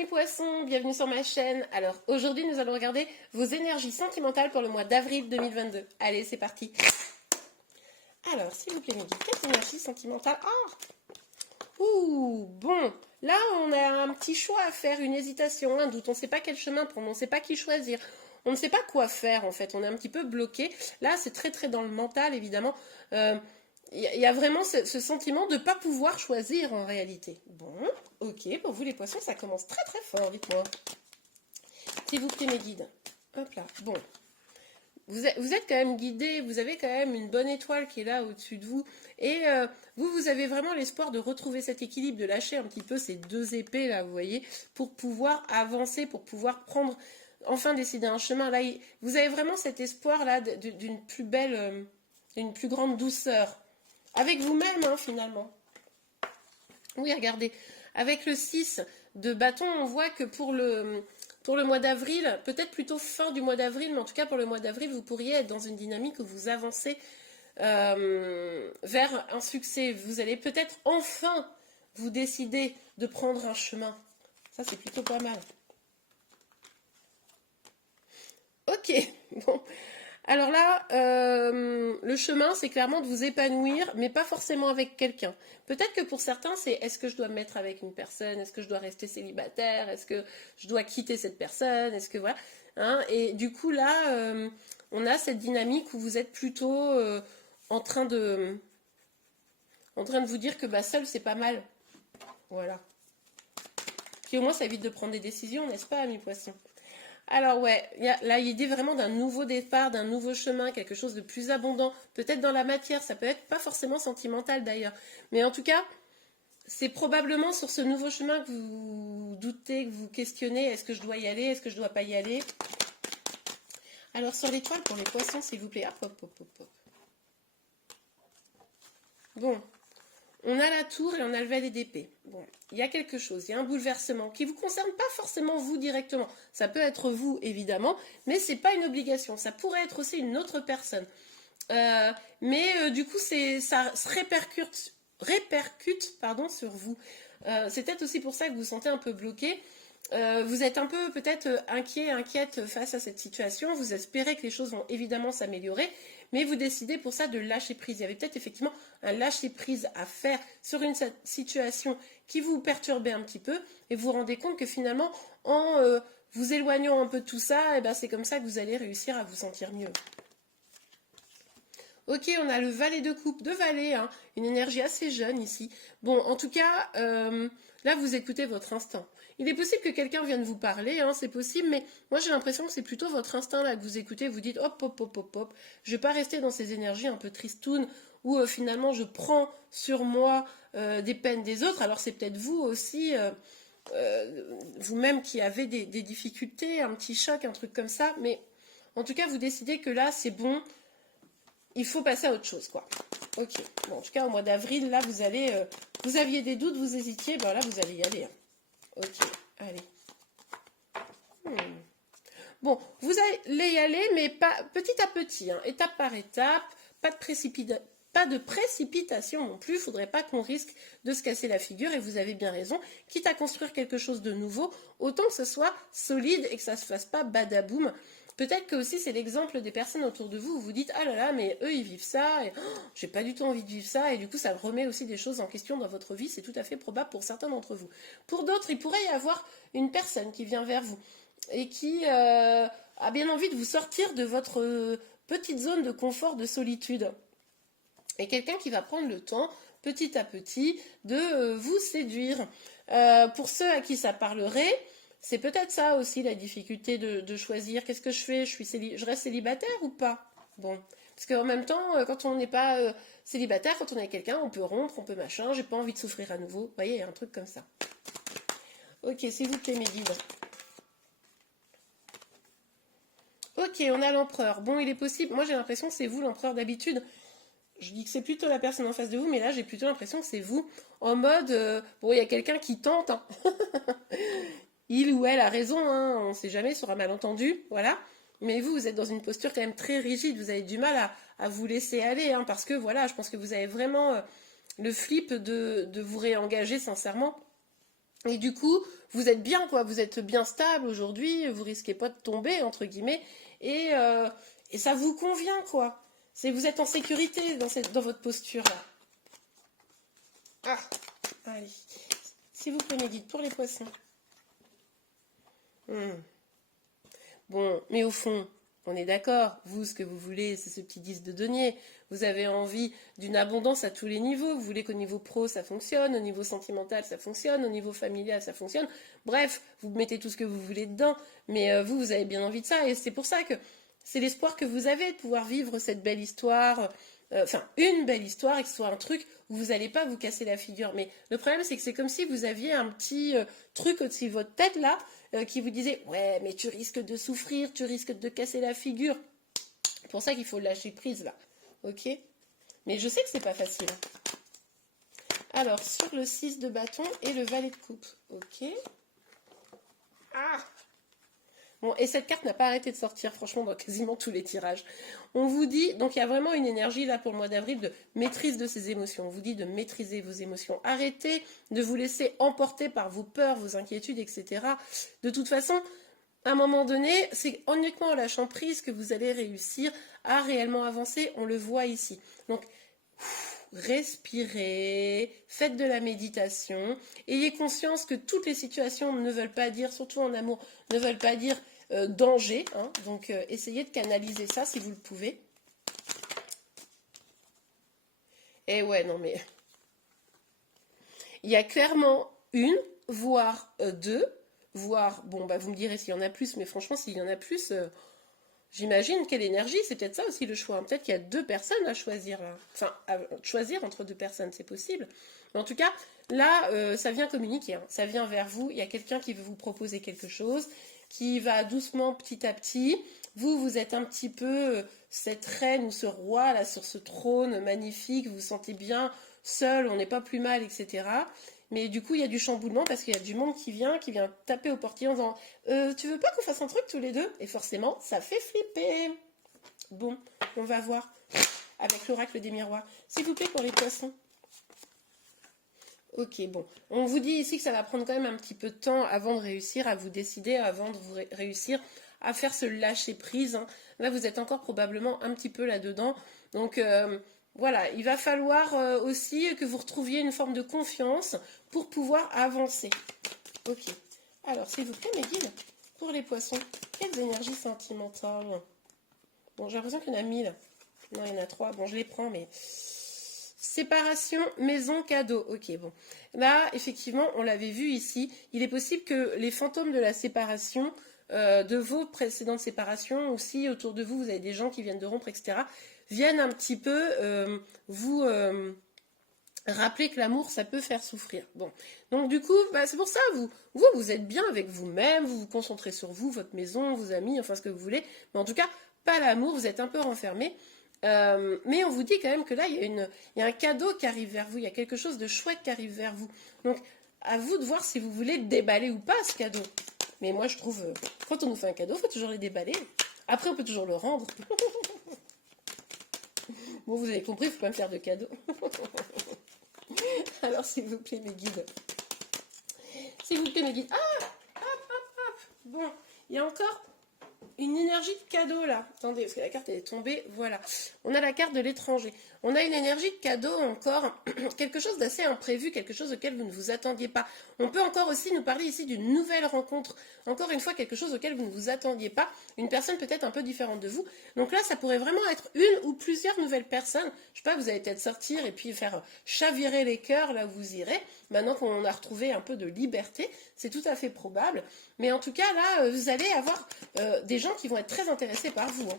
amis poissons, bienvenue sur ma chaîne. Alors aujourd'hui nous allons regarder vos énergies sentimentales pour le mois d'avril 2022. Allez c'est parti. Alors s'il vous plaît mes guides, quelle énergie sentimentale? Bon, là on a un petit choix à faire, une hésitation, un doute, on ne sait pas quel chemin prendre, on ne sait pas qui choisir. On ne sait pas quoi faire en fait, on est un petit peu bloqué. Là c'est très dans le mental évidemment. Il y a vraiment ce sentiment de ne pas pouvoir choisir en réalité. Bon, ok, pour vous les poissons, ça commence très fort, dites-moi. S'il vous plaît mes guides. Hop là, bon. Vous êtes quand même guidés, vous avez quand même une bonne étoile qui est là au-dessus de vous. Et vous avez vraiment l'espoir de retrouver cet équilibre, de lâcher un petit peu ces deux épées là, vous voyez, pour pouvoir avancer, pour pouvoir prendre, enfin décider un chemin. Là, vous avez vraiment cet espoir là d'une plus belle, d'une plus grande douceur. Avec vous-même, hein, finalement. Oui, regardez. Avec le 6 de bâton, on voit que pour le mois d'avril, peut-être plutôt fin du mois d'avril, mais en tout cas pour le mois d'avril, vous pourriez être dans une dynamique où vous avancez vers un succès. Vous allez peut-être enfin vous décider de prendre un chemin. Ça, c'est plutôt pas mal. Ok, bon. Alors là, le chemin, c'est clairement de vous épanouir, mais pas forcément avec quelqu'un. Peut-être que pour certains, c'est est-ce que je dois me mettre avec une personne? Est-ce que je dois rester célibataire? Est-ce que je dois quitter cette personne? Est-ce que voilà, hein? Et du coup, là, on a cette dynamique où vous êtes plutôt en train de vous dire que bah, seul, c'est pas mal. Voilà. Puis au moins, ça évite de prendre des décisions, n'est-ce pas, amis poissons? Alors ouais, il y a là l'idée vraiment d'un nouveau départ, d'un nouveau chemin, quelque chose de plus abondant, peut-être dans la matière, ça peut être pas forcément sentimental d'ailleurs, mais en tout cas, c'est probablement sur ce nouveau chemin que vous doutez, que vous questionnez, est-ce que je dois y aller, est-ce que je dois pas y aller? Alors sur l'étoile pour les poissons, s'il vous plaît, hop. Bon, on a la tour et on a le valet d'épée. Bon, il y a quelque chose, il y a un bouleversement qui ne vous concerne pas forcément vous directement. Ça peut être vous, évidemment, mais ce n'est pas une obligation. Ça pourrait être aussi une autre personne. Du coup, ça se répercute sur vous. C'est peut-être aussi pour ça que vous vous sentez un peu bloqué. Vous êtes un peu peut-être inquiète face à cette situation. Vous espérez que les choses vont évidemment s'améliorer, mais vous décidez pour ça de lâcher prise. Il y avait peut-être effectivement un lâcher prise à faire sur une situation qui vous perturbait un petit peu, et vous vous rendez compte que finalement, en vous éloignant un peu de tout ça, et ben c'est comme ça que vous allez réussir à vous sentir mieux. Ok, on a le valet de coupe, deux valets, hein, une énergie assez jeune ici. Bon, en tout cas, là, vous écoutez votre instinct. Il est possible que quelqu'un vienne vous parler, hein, c'est possible, mais moi, j'ai l'impression que c'est plutôt votre instinct, là, que vous écoutez. Vous dites, hop. Je ne vais pas rester dans ces énergies un peu tristounes, où finalement, je prends sur moi des peines des autres. Alors, c'est peut-être vous aussi, vous-même qui avez des difficultés, un petit choc, un truc comme ça, mais en tout cas, vous décidez que là, c'est bon. Il faut passer à autre chose, quoi. Ok. Bon, en tout cas, au mois d'avril, là, vous allez... vous aviez des doutes, vous hésitiez, ben là, vous allez y aller. Hein. Ok, allez. Bon, vous allez y aller, mais pas petit à petit, hein, étape par étape, pas de précipitation non plus, il ne faudrait pas qu'on risque de se casser la figure, et vous avez bien raison, quitte à construire quelque chose de nouveau, autant que ce soit solide et que ça ne se fasse pas badaboum. Peut-être que aussi c'est l'exemple des personnes autour de vous où vous dites ah là là mais eux ils vivent ça et j'ai pas du tout envie de vivre ça et du coup ça remet aussi des choses en question dans votre vie, c'est tout à fait probable pour certains d'entre vous. Pour d'autres il pourrait y avoir une personne qui vient vers vous et qui a bien envie de vous sortir de votre petite zone de confort, de solitude. Et quelqu'un qui va prendre le temps petit à petit de vous séduire. Pour ceux à qui ça parlerait, c'est peut-être ça aussi la difficulté de choisir. Qu'est-ce que je fais? Je reste célibataire ou pas? Bon, parce qu'en même temps, quand on n'est pas célibataire, quand on est quelqu'un, on peut rompre, on peut machin. J'ai pas envie de souffrir à nouveau. Vous voyez, il y a un truc comme ça. Ok, s'il vous plaît, mes guides. Ok, on a l'empereur. Bon, il est possible. Moi, j'ai l'impression que c'est vous l'empereur d'habitude. Je dis que c'est plutôt la personne en face de vous, mais là, j'ai plutôt l'impression que c'est vous. En mode, bon, il y a quelqu'un qui tente. Hein. Il ou elle a raison, hein, on ne sait jamais sur un malentendu, voilà. Mais vous êtes dans une posture quand même très rigide, vous avez du mal à vous laisser aller, hein, parce que voilà, je pense que vous avez vraiment le flip de vous réengager sincèrement. Et du coup, vous êtes bien, quoi. Vous êtes bien stable aujourd'hui. Vous risquez pas de tomber, entre guillemets. Et, euh, et ça vous convient, quoi. Vous êtes en sécurité dans votre posture, là. Ah, allez. S'il vous plaît, mes guides, pour les poissons. Hmm. Bon, mais au fond, on est d'accord, vous, ce que vous voulez, c'est ce petit 10 de denier. Vous avez envie d'une abondance à tous les niveaux. Vous voulez qu'au niveau pro, ça fonctionne, au niveau sentimental, ça fonctionne, au niveau familial, ça fonctionne. Bref, vous mettez tout ce que vous voulez dedans, mais vous, vous avez bien envie de ça. Et c'est pour ça que c'est l'espoir que vous avez de pouvoir vivre cette belle histoire, enfin, une belle histoire, et que ce soit un truc où vous n'allez pas vous casser la figure. Mais le problème, c'est que c'est comme si vous aviez un petit truc au-dessus de votre tête, là, qui vous disait ouais, mais tu risques de souffrir, tu risques de casser la figure. C'est pour ça qu'il faut lâcher prise là. Ok. Mais je sais que c'est pas facile. Alors, sur le 6 de bâton et le valet de coupe. Ok. Ah. Bon, et cette carte n'a pas arrêté de sortir, franchement, dans quasiment tous les tirages. On vous dit, donc il y a vraiment une énergie là pour le mois d'avril de maîtrise de ses émotions. On vous dit de maîtriser vos émotions. Arrêtez de vous laisser emporter par vos peurs, vos inquiétudes, etc. De toute façon, à un moment donné, c'est uniquement en lâchant prise que vous allez réussir à réellement avancer. On le voit ici. Donc, respirez, faites de la méditation, ayez conscience que toutes les situations ne veulent pas dire, surtout en amour, ne veulent pas dire danger. Hein. Donc, essayez de canaliser ça si vous le pouvez. Et ouais, non mais, il y a clairement une, voire deux, voire, bon, bah vous me direz s'il y en a plus, mais franchement, s'il y en a plus, j'imagine quelle énergie, c'est peut-être ça aussi le choix. Hein. Peut-être qu'il y a deux personnes à choisir. Hein. Enfin, à choisir entre deux personnes, c'est possible. Mais en tout cas, là, ça vient communiquer. Hein. Ça vient vers vous. Il y a quelqu'un qui veut vous proposer quelque chose, qui va doucement, petit à petit. Vous, vous êtes un petit peu cette reine ou ce roi là sur ce trône magnifique. Vous vous sentez bien seul, on n'est pas plus mal, etc. Mais du coup, il y a du chamboulement parce qu'il y a du monde qui vient taper au portier en disant tu veux pas qu'on fasse un truc tous les deux? Et forcément, ça fait flipper. Bon, on va voir avec l'oracle des miroirs. S'il vous plaît, pour les poissons. Ok, bon. On vous dit ici que ça va prendre quand même un petit peu de temps avant de réussir à vous décider, avant de vous réussir à faire ce lâcher prise. Hein. Là, vous êtes encore probablement un petit peu là-dedans. Donc, voilà, il va falloir aussi que vous retrouviez une forme de confiance pour pouvoir avancer. Ok. Alors, s'il vous plaît, mes guides, pour les poissons, quelles énergies sentimentales? Bon, j'ai l'impression qu'il y en a 1000. Non, il y en a 3. Bon, je les prends, mais... Séparation, maison, cadeau. Ok, bon. Là, effectivement, on l'avait vu ici. Il est possible que les fantômes de la séparation, de vos précédentes séparations, aussi autour de vous, vous avez des gens qui viennent de rompre, etc., viennent un petit peu vous rappeler que l'amour, ça peut faire souffrir. Bon. Donc, du coup, bah, c'est pour ça, vous êtes bien avec vous-même, vous vous concentrez sur vous, votre maison, vos amis, enfin ce que vous voulez. Mais en tout cas, pas l'amour, vous êtes un peu renfermé. Mais on vous dit quand même que là, il y a un cadeau qui arrive vers vous, il y a quelque chose de chouette qui arrive vers vous. Donc, à vous de voir si vous voulez le déballer ou pas, ce cadeau. Mais moi, je trouve, quand on nous fait un cadeau, il faut toujours le déballer. Après, on peut toujours le rendre. Bon, vous avez compris, il ne faut pas me faire de cadeau. Alors, s'il vous plaît, mes guides. S'il vous plaît, mes guides. Ah, hop, hop, hop. Bon, il y a encore une énergie de cadeau là. Attendez, parce que la carte elle est tombée. Voilà. On a la carte de l'étranger. On a une énergie de cadeau encore. Quelque chose d'assez imprévu, quelque chose auquel vous ne vous attendiez pas. On peut encore aussi nous parler ici d'une nouvelle rencontre. Encore une fois, quelque chose auquel vous ne vous attendiez pas. Une personne peut-être un peu différente de vous. Donc là, ça pourrait vraiment être une ou plusieurs nouvelles personnes. Je sais pas, vous allez peut-être sortir et puis faire chavirer les cœurs là où vous irez. Maintenant qu'on a retrouvé un peu de liberté, c'est tout à fait probable. Mais en tout cas, là, vous allez avoir des gens qui vont être très intéressés par vous. Hein.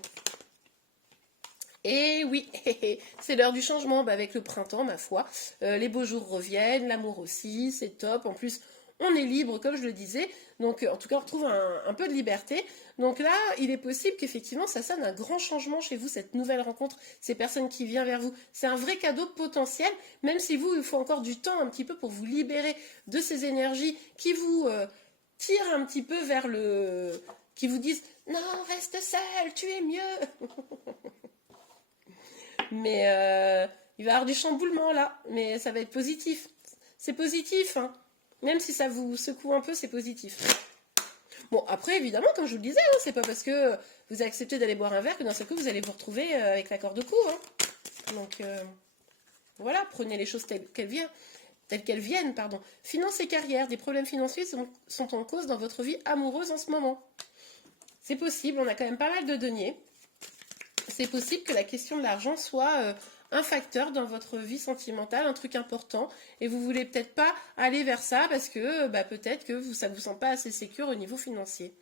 Et oui, c'est l'heure du changement, bah, avec le printemps, ma foi. Les beaux jours reviennent, l'amour aussi, c'est top. En plus, on est libre, comme je le disais. Donc, en tout cas, on retrouve un peu de liberté. Donc là, il est possible qu'effectivement, ça sonne un grand changement chez vous, cette nouvelle rencontre, ces personnes qui viennent vers vous. C'est un vrai cadeau potentiel, même si vous, il faut encore du temps un petit peu pour vous libérer de ces énergies qui vous tirent un petit peu vers le... qui vous disent « Non, reste seul, tu es mieux !» Mais il va y avoir du chamboulement là, mais ça va être positif. C'est positif, hein. Même si ça vous secoue un peu, c'est positif. Bon, après, évidemment, comme je vous le disais, hein, c'est pas parce que vous acceptez d'aller boire un verre que d'un seul coup, vous allez vous retrouver avec la corde au cou. Hein. Donc, voilà, prenez les choses telles qu'elles viennent. Pardon. Finances et carrière, des problèmes financiers sont en cause dans votre vie amoureuse en ce moment. C'est possible, on a quand même pas mal de deniers. C'est possible que la question de l'argent soit un facteur dans votre vie sentimentale, un truc important, et vous voulez peut-être pas aller vers ça parce que peut-être que ça ne vous sent pas assez sécure au niveau financier.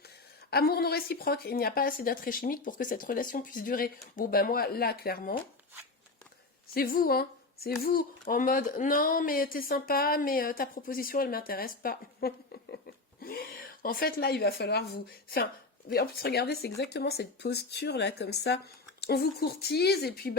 Amour non réciproque, il n'y a pas assez d'attrait chimique pour que cette relation puisse durer. Bon moi là clairement, c'est vous hein, c'est vous en mode non mais t'es sympa mais ta proposition elle m'intéresse pas. En fait là il va falloir vous, enfin, mais en plus regardez c'est exactement cette posture là comme ça, on vous courtise et puis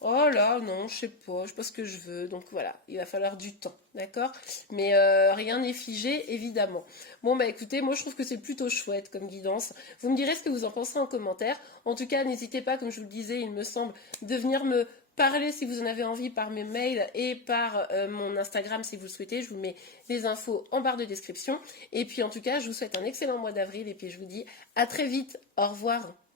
oh là, non, je sais pas ce que je veux. Donc voilà, il va falloir du temps, d'accord? Mais rien n'est figé, évidemment. Bon, écoutez, moi je trouve que c'est plutôt chouette comme guidance. Vous me direz ce que vous en pensez en commentaire. En tout cas, n'hésitez pas, comme je vous le disais, il me semble, de venir me parler si vous en avez envie par mes mails et par mon Instagram si vous le souhaitez. Je vous mets les infos en barre de description. Et puis en tout cas, je vous souhaite un excellent mois d'avril et puis je vous dis à très vite. Au revoir.